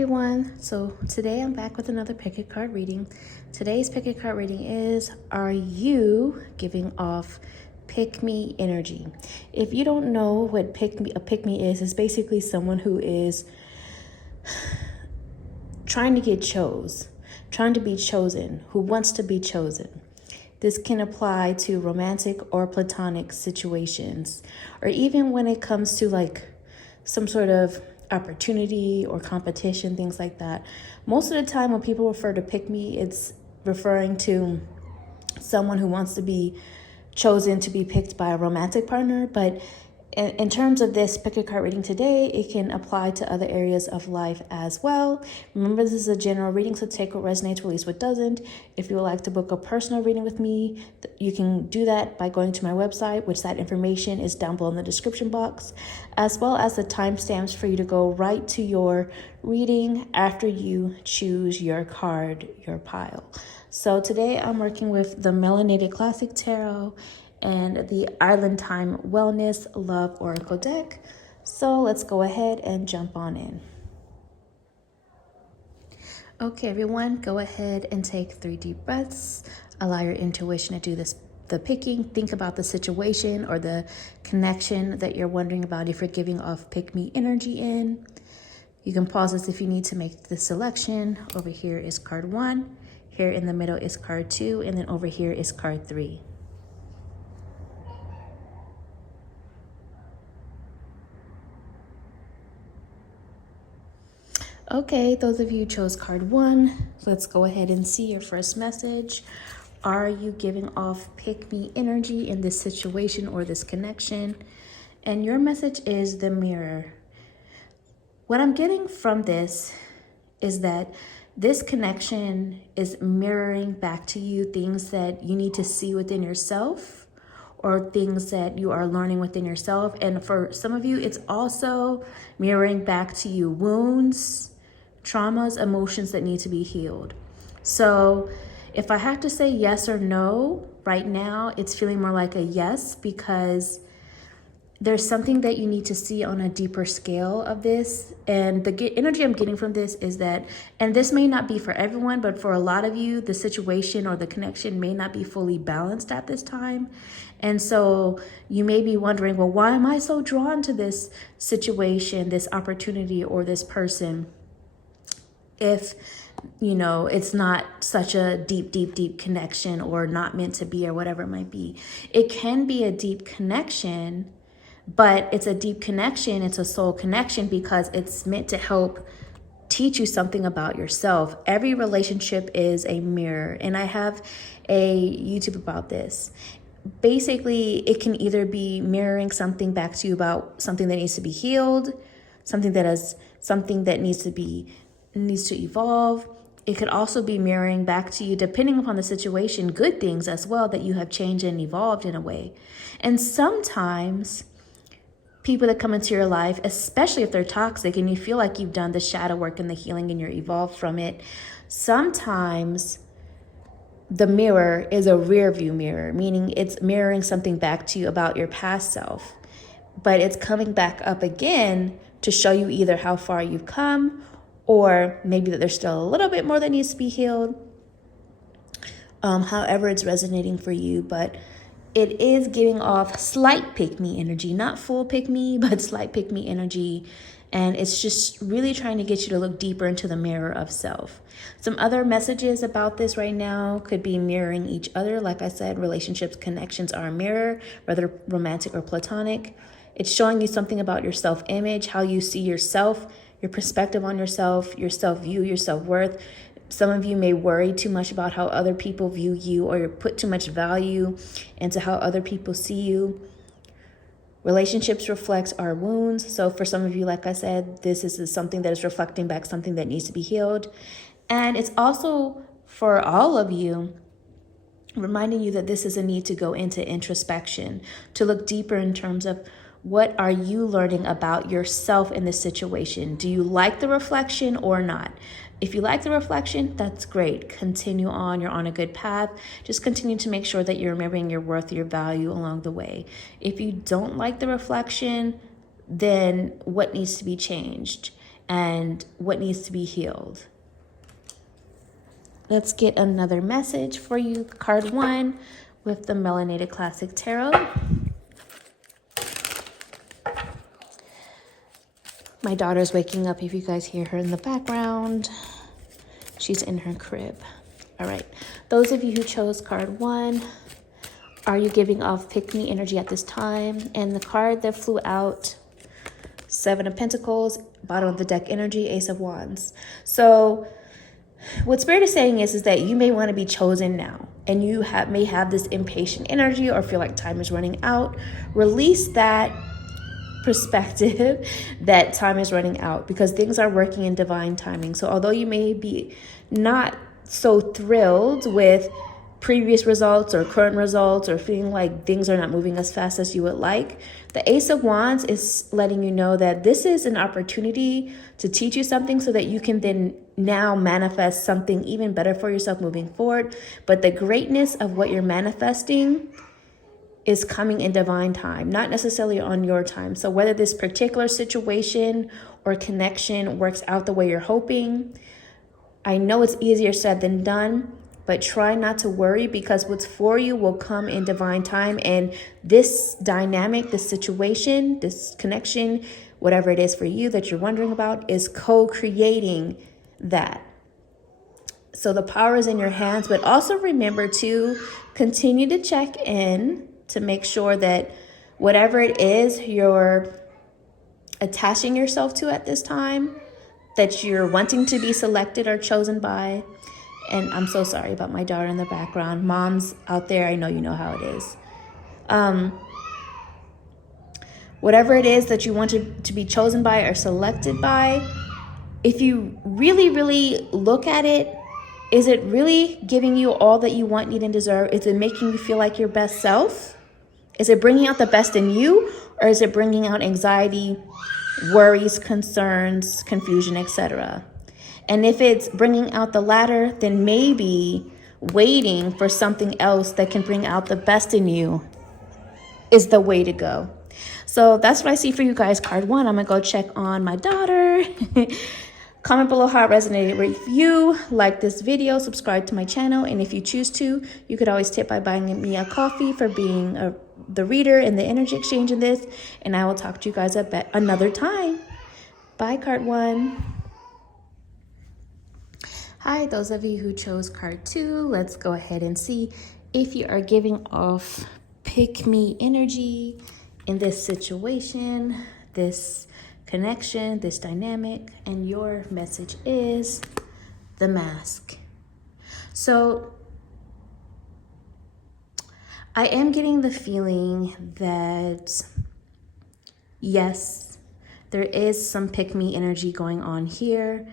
everyone. So today I'm back with another pick a card reading. Today's pick a card reading is, are you giving off pick me energy? If you don't know what a pick me is, it's basically someone who is trying to trying to be chosen, who wants to be chosen. This can apply to romantic or platonic situations, or even when it comes to like some sort of opportunity or competition, things like that. Most of the time when people refer to pick me, it's referring to someone who wants to be chosen to be picked by a romantic partner. But in terms of this pick a card reading today, it can apply to other areas of life as well. Remember, this is a general reading, so take what resonates, release what doesn't. If you would like to book a personal reading with me, you can do that by going to my website, which that information is down below in the description box, as well as the timestamps for you to go right to your reading after you choose your card, your pile. So today I'm working with the Melanated Classic Tarot and the Island Time Wellness Love Oracle deck. So let's go ahead and jump on in. Okay, everyone, go ahead and take 3 deep breaths. Allow your intuition to do the picking. Think about the situation or the connection that you're wondering about if you're giving off pick me energy in. You can pause this if you need to make the selection. Over here is card 1. Here in the middle is card 2. And then over here is card 3. Okay, those of you who chose card 1, let's go ahead and see your first message. Are you giving off pick me energy in this situation or this connection? And your message is the mirror. What I'm getting from this is that this connection is mirroring back to you things that you need to see within yourself, or things that you are learning within yourself. And for some of you, it's also mirroring back to you wounds, traumas, emotions that need to be healed. So if I have to say yes or no right now, it's feeling more like a yes, because there's something that you need to see on a deeper scale of this. And the energy I'm getting from this is that, and this may not be for everyone, but for a lot of you, the situation or the connection may not be fully balanced at this time. And so you may be wondering, well, why am I so drawn to this situation, this opportunity, or this person, if it's not such a deep connection, or not meant to be, or whatever it might be. It can be a deep connection, but it's a deep connection, it's a soul connection, because it's meant to help teach you something about yourself. Every relationship is a mirror, and I have a YouTube about this. Basically, it can either be mirroring something back to you about something that needs to be healed, something that needs to evolve. It could also be mirroring back to you, depending upon the situation, good things as well that you have changed and evolved in a way. And sometimes people that come into your life, especially if they're toxic and you feel like you've done the shadow work and the healing and you're evolved from it, sometimes the mirror is a rear view mirror, meaning it's mirroring something back to you about your past self, but it's coming back up again to show you either how far you've come, or maybe that there's still a little bit more that needs to be healed. However it's resonating for you, but it is giving off slight pick-me energy, not full pick-me, but slight pick-me energy. And it's just really trying to get you to look deeper into the mirror of self. Some other messages about this right now could be mirroring each other. Like I said, relationships, connections are a mirror, whether romantic or platonic. It's showing you something about your self-image, how you see yourself, your perspective on yourself, your self-view, your self-worth. Some of you may worry too much about how other people view you, or put too much value into how other people see you. Relationships reflects our wounds. So for some of you, like I said, this is something that is reflecting back something that needs to be healed. And it's also for all of you, reminding you that this is a need to go into introspection, to look deeper in terms of, what are you learning about yourself in this situation? Do you like the reflection or not? If you like the reflection, that's great. Continue on. You're on a good path. Just continue to make sure that you're remembering your worth, your value along the way. If you don't like the reflection, then what needs to be changed? and what needs to be healed. Let's get another message for you, card 1 with the Melanated Classic Tarot. My daughter's waking up if you guys hear her in the background. She's in her crib. All right, those of you who chose card 1, are you giving off pick-me energy at this time? And the card that flew out, 7 of Pentacles, bottom of the deck energy, Ace of Wands. So what Spirit is saying is that you may want to be chosen now, and you may have this impatient energy or feel like time is running out. Release that perspective that time is running out, because things are working in divine timing. So although you may be not so thrilled with previous results or current results, or feeling like things are not moving as fast as you would like, the Ace of Wands is letting you know that this is an opportunity to teach you something so that you can then now manifest something even better for yourself moving forward. But the greatness of what you're manifesting is coming in divine time, not necessarily on your time. So whether this particular situation or connection works out the way you're hoping, I know it's easier said than done, but try not to worry, because what's for you will come in divine time. And this dynamic, this situation, this connection, whatever it is for you that you're wondering about, is co-creating that. So the power is in your hands, but also remember to continue to check in to make sure that whatever it is you're attaching yourself to at this time, that you're wanting to be selected or chosen by. And I'm so sorry about my daughter in the background. Moms out there, I know you know how it is. Whatever it is that you want to be chosen by or selected by, if you really, really look at it, is it really giving you all that you want, need, and deserve? Is it making you feel like your best self? Is it bringing out the best in you? Or is it bringing out anxiety, worries, concerns, confusion, etc.? And if it's bringing out the latter, then maybe waiting for something else that can bring out the best in you is the way to go. So that's what I see for you guys, card 1. I'm going to go check on my daughter. Comment below how it resonated with you. Like this video, subscribe to my channel. And if you choose to, you could always tip by buying me a coffee for being the reader and the energy exchange in this. And I will talk to you guys another time. Bye, card 1. Hi, those of you who chose card 2, let's go ahead and see if you are giving off pick-me energy in this situation, this connection, this dynamic, and your message is the Mask. So I am getting the feeling that, yes, there is some pick-me energy going on here.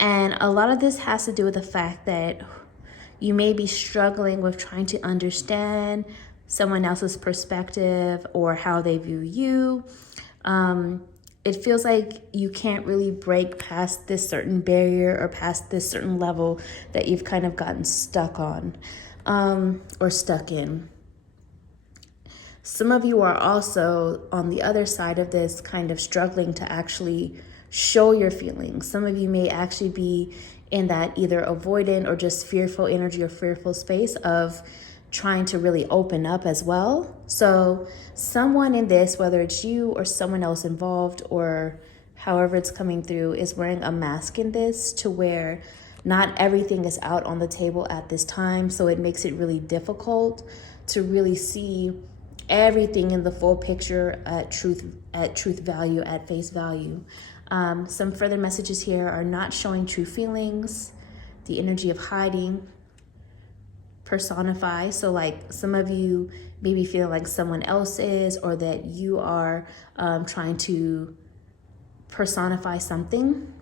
And a lot of this has to do with the fact that you may be struggling with trying to understand someone else's perspective or how they view you. It feels like you can't really break past this certain barrier or past this certain level that you've kind of gotten stuck on or stuck in. Some of you are also on the other side of this, kind of struggling to actually show your feelings. Some of you may actually be in that either avoidant or just fearful energy or fearful space of trying to really open up as well. So someone in this, whether it's you or someone else involved or however it's coming through, is wearing a mask in this, to where not everything is out on the table at this time. So it makes it really difficult to really see everything in the full picture at truth value, at face value. Some further messages here are not showing true feelings, the energy of hiding, personify. So like some of you maybe feel like someone else is, or that you are trying to personify something,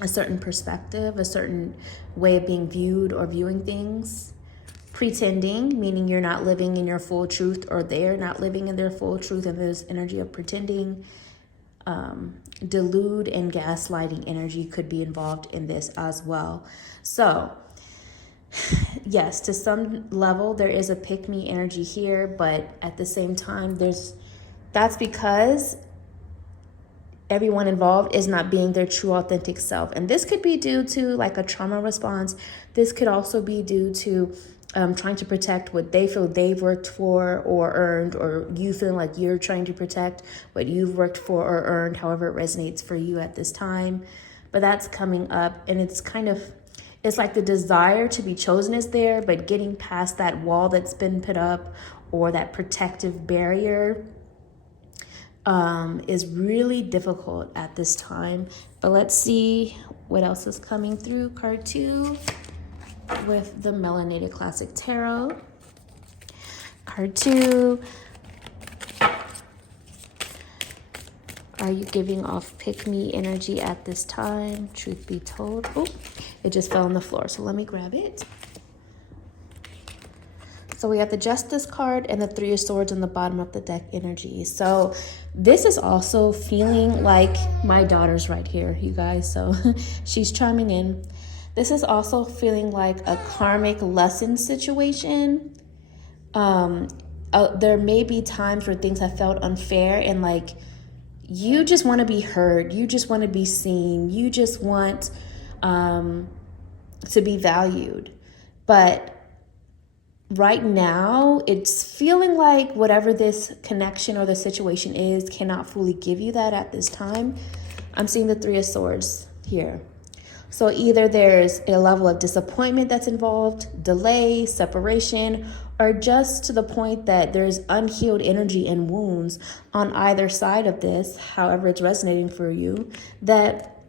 a certain perspective, a certain way of being viewed or viewing things. Pretending, meaning you're not living in your full truth, or they're not living in their full truth, and there's energy of pretending. Delude and gaslighting energy could be involved in this as well. So yes, to some level there is a pick-me energy here, but at the same time that's because everyone involved is not being their true authentic self. And this could be due to like a trauma response. This could also be due to trying to protect what they feel they've worked for or earned, or you feeling like you're trying to protect what you've worked for or earned, however it resonates for you at this time. But that's coming up, and it's like the desire to be chosen is there, but getting past that wall that's been put up or that protective barrier is really difficult at this time. But let's see what else is coming through. Card 2 with the Melanated Classic Tarot. Card 2. Are you giving off pick-me energy at this time? Truth be told. Oh, it just fell on the floor, so let me grab it. So we have the Justice card and the Three of Swords on the bottom of the deck energy. So this is also feeling like my daughter's right here, you guys. So she's chiming in. This is also feeling like a karmic lesson situation. There may be times where things have felt unfair, and like you just want to be heard. You just want to be seen. You just want to be valued. But right now, it's feeling like whatever this connection or the situation is cannot fully give you that at this time. I'm seeing the Three of Swords here. So either there's a level of disappointment that's involved, delay, separation, or just to the point that there's unhealed energy and wounds on either side of this, however it's resonating for you, that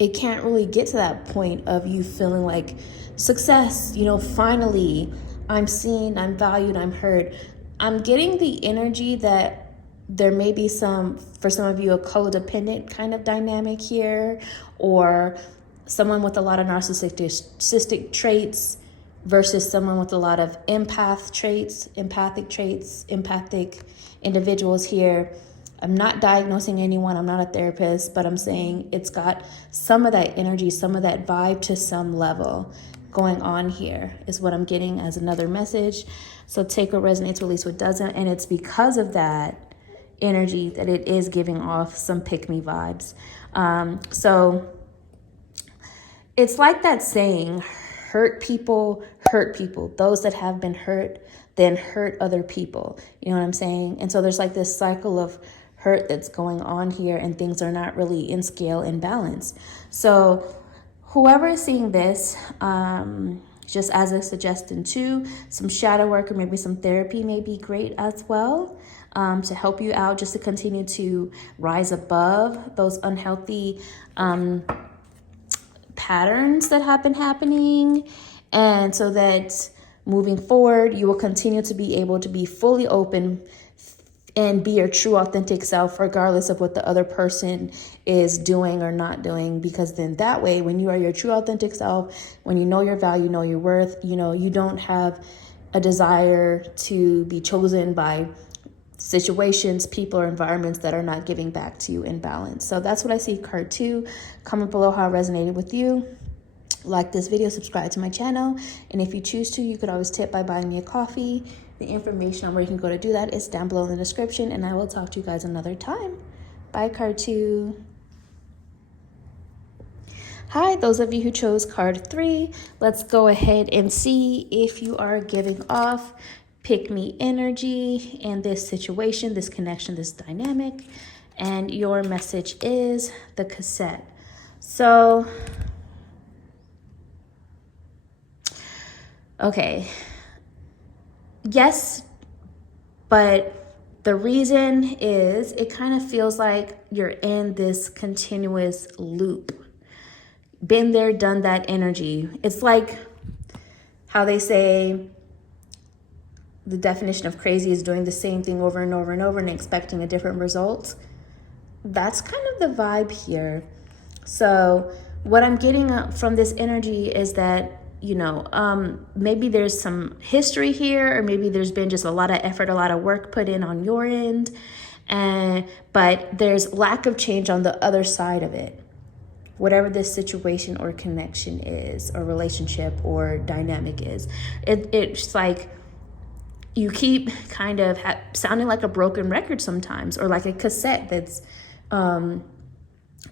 it can't really get to that point of you feeling like success, finally, I'm seen, I'm valued, I'm heard. I'm getting the energy that there may be for some of you, a codependent kind of dynamic here, or someone with a lot of narcissistic traits versus someone with a lot of empathic traits, empathic individuals here. I'm not diagnosing anyone. I'm not a therapist, but I'm saying it's got some of that energy, some of that vibe to some level going on here is what I'm getting as another message. So take what resonates, release what doesn't. And it's because of that energy that it is giving off some pick-me vibes. So it's like that saying, hurt people hurt people. Those that have been hurt then hurt other people. You know what I'm saying? And so there's like this cycle of hurt that's going on here, and things are not really in scale and balance. So whoever is seeing this, just as a suggestion too, some shadow work or maybe some therapy may be great as well, to help you out, just to continue to rise above those unhealthy patterns that have been happening. And so that moving forward, you will continue to be able to be fully open and be your true authentic self, regardless of what the other person is doing or not doing. Because then that way, when you are your true authentic self, when you know your value, know your worth, you don't have a desire to be chosen by situations, people, or environments that are not giving back to you in balance. So that's what I see. Card 2. Comment below how it resonated with you. Like this video, subscribe to my channel, and if you choose to, you could always tip by buying me a coffee. The information on where you can go to do that is down below in the description, and I will talk to you guys another time. Bye, card 2. Hi, those of you who chose card 3, let's go ahead and see if you are giving off pick-me energy in this situation, this connection, this dynamic, and your message is the cassette. So okay, yes, but the reason is it kind of feels like you're in this continuous loop. Been there, done that energy. It's like how they say the definition of crazy is doing the same thing over and over and over and expecting a different result. That's kind of the vibe here. So what I'm getting from this energy is that maybe there's some history here, or maybe there's been just a lot of effort, a lot of work put in on your end, but there's lack of change on the other side of it. Whatever this situation or connection is, or relationship or dynamic is, it's like you keep kind of sounding like a broken record sometimes, or like a cassette that's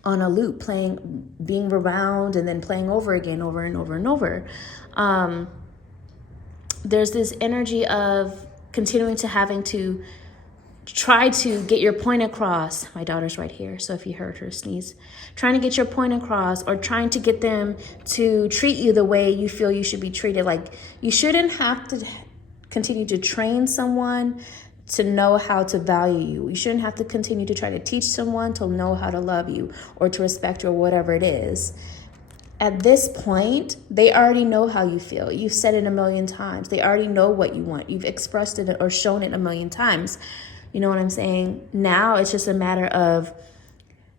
on a loop, being around and then playing over again, over and over and over. There's this energy of continuing to having to try to get your point across. My daughter's right here, so if you heard her sneeze, trying to get your point across, or trying to get them to treat you the way you feel you should be treated. Like, you shouldn't have to continue to train someone to know how to value you. You shouldn't have to continue to try to teach someone to know how to love you or to respect you or whatever it is. At this point, they already know how you feel. You've said it a million times. They already know what you want. You've expressed it or shown it a million times. You know what I'm saying? Now it's just a matter of,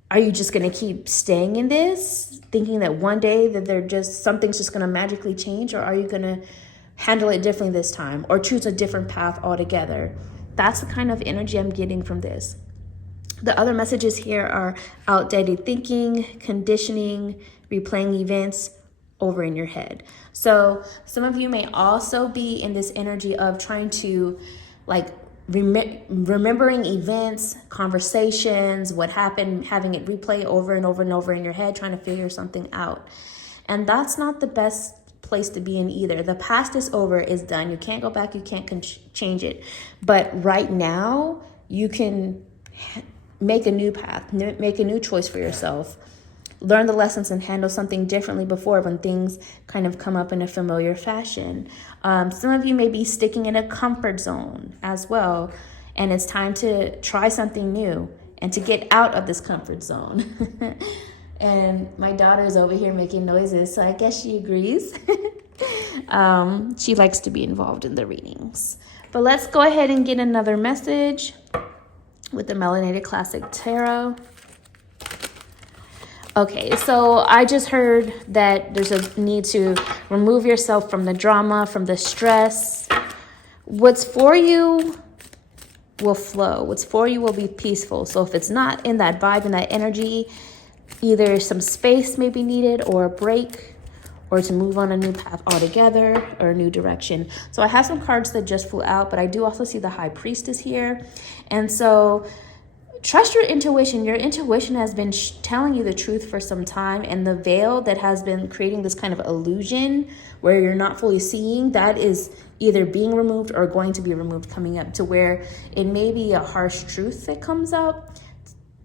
are you just going to keep staying in this, thinking that one day that something's just going to magically change, or are you going to handle it differently this time or choose a different path altogether? That's the kind of energy I'm getting from this. The other messages here are outdated thinking, conditioning, replaying events over in your head. So some of you may also be in this energy of trying to remembering events, conversations, what happened, having it replay over and over and over in your head, trying to figure something out. And that's not the best place to be in either. The past is over, is done. You can't go back, you can't change it. But right now, you can make a new path, make a new choice for yourself. Learn the lessons and handle something differently before when things kind of come up in a familiar fashion. Some of you may be sticking in a comfort zone as well, and it's time to try something new and to get out of this comfort zone. And my daughter is over here making noises, so I guess she agrees. She likes to be involved in the readings. But let's go ahead and get another message with the Melanated Classic Tarot. Okay, so I just heard that there's a need to remove yourself from the drama, from the stress. What's for you will flow. What's for you will be peaceful. So if it's not in that vibe and that energy, either some space may be needed, or a break, or to move on a new path altogether, or a new direction. So I have some cards that just flew out, but I do also see the High Priestess here. And so trust your intuition. Your intuition has been telling you the truth for some time, and the veil that has been creating this kind of illusion where you're not fully seeing, that is either being removed or going to be removed, coming up to where it may be a harsh truth that comes up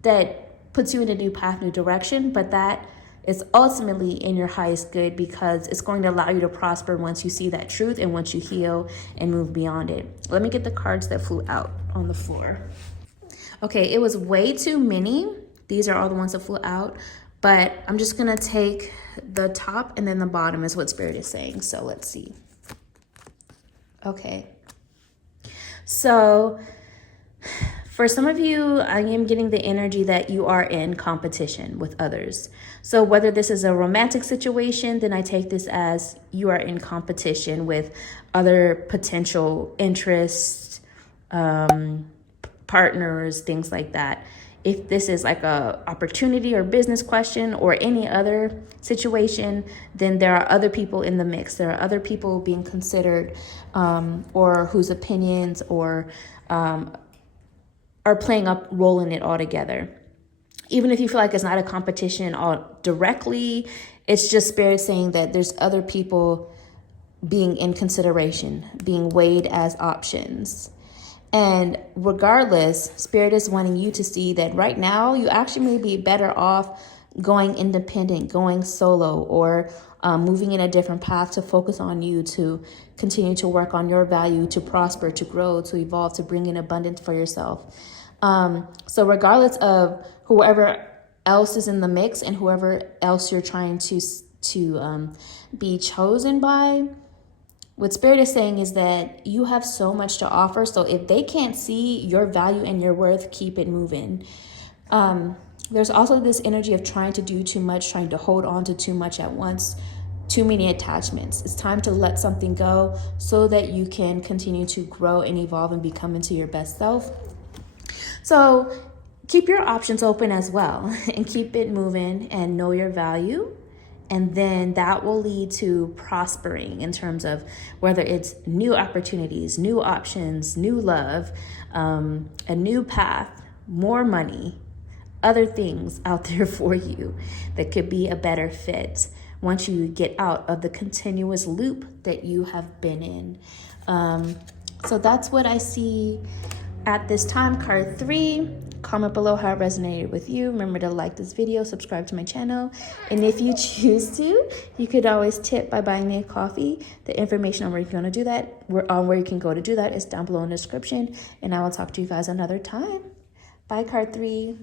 that puts you in a new path, new direction, but that is ultimately in your highest good, because it's going to allow you to prosper once you see that truth and once you heal and move beyond it. Let me get the cards that flew out on the floor. Okay, it was way too many. These are all the ones that flew out, but I'm just gonna take the top and then the bottom is what Spirit is saying. So let's see. Okay, so for some of you, I am getting the energy that you are in competition with others. So whether this is a romantic situation, then I take this as you are in competition with other potential interests, partners, things like that. If this is like a opportunity or business question or any other situation, then there are other people in the mix. There are other people being considered, or whose opinions or are playing a role in it altogether. Even if you feel like it's not a competition all directly, it's just Spirit saying that there's other people being in consideration, being weighed as options. And regardless, Spirit is wanting you to see that right now you actually may be better off going independent, going solo, or moving in a different path to focus on you, to continue to work on your value, to prosper, to grow, to evolve, to bring in abundance for yourself. So regardless of whoever else is in the mix and whoever else you're trying to be chosen by, what Spirit is saying is that you have so much to offer. So if they can't see your value and your worth, keep it moving. There's also this energy of trying to do too much, trying to hold on to too much at once, too many attachments. It's time to let something go so that you can continue to grow and evolve and become into your best self. So keep your options open as well and keep it moving and know your value. And then that will lead to prospering in terms of whether it's new opportunities, new options, new love, a new path, more money, other things out there for you that could be a better fit once you get out of the continuous loop that you have been in. So that's what I see at this time. Card 3, comment below how it resonated with you. Remember to like this video, subscribe to my channel, and if you choose to, you could always tip by buying me a coffee. The information on where you're going to do that, where you can go to do that, is down below in the description, and I will talk to you guys another time. Bye, card 3.